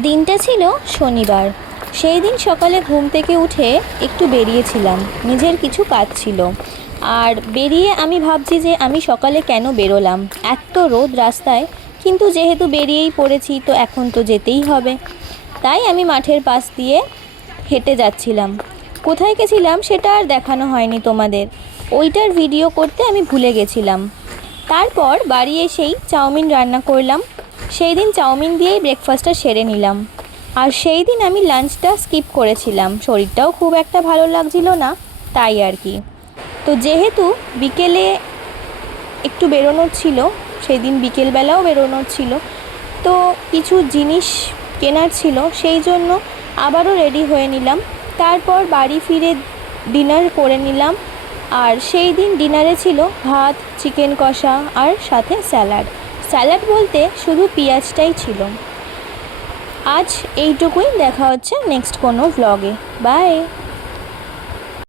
দিনটা ছিল শনিবার। সেই দিন সকালে ঘুম থেকে উঠে একটু বেরিয়েছিলাম, নিজের কিছু কাজ ছিল। আর বেরিয়ে আমি ভাবছি যে আমি সকালে কেন বেরোলাম, এত রোদ রাস্তায়, কিন্তু যেহেতু বেরিয়েই পড়েছি তো এখন তো যেতেই হবে। তাই আমি মাঠের পাশ দিয়ে হেঁটে যাচ্ছিলাম। কোথায় গেছিলাম সেটা আর দেখানো হয়নি তোমাদের, ওইটার ভিডিও করতে আমি ভুলে গেছিলাম। তারপর বাড়ি এসেই চাউমিন রান্না করলাম। সেই দিন চাউমিন দিয়েই ব্রেকফাস্টটা সেরে নিলাম। আর সেই দিন আমি লাঞ্চটা স্কিপ করেছিলাম, শরীরটাও খুব একটা ভালো লাগছিল না, তাই আর কি। তো যেহেতু বিকেলে একটু বেরোনোর ছিল, সেই দিন বিকেলবেলাও বেরোনোর ছিল, তো কিছু জিনিস কেনার ছিল, সেই জন্য আবারও রেডি হয়ে নিলাম। তারপর বাড়ি ফিরে ডিনার করে নিলাম। আর সেই দিন ডিনারে ছিল ভাত, চিকেন কষা আর সাথে স্যালাড। স্যালাড বলতে শুধু পেঁয়াজটাই ছিল। আজ এইটুকুই, দেখা হচ্ছে নেক্সট কোনো ভ্লগে। বাই।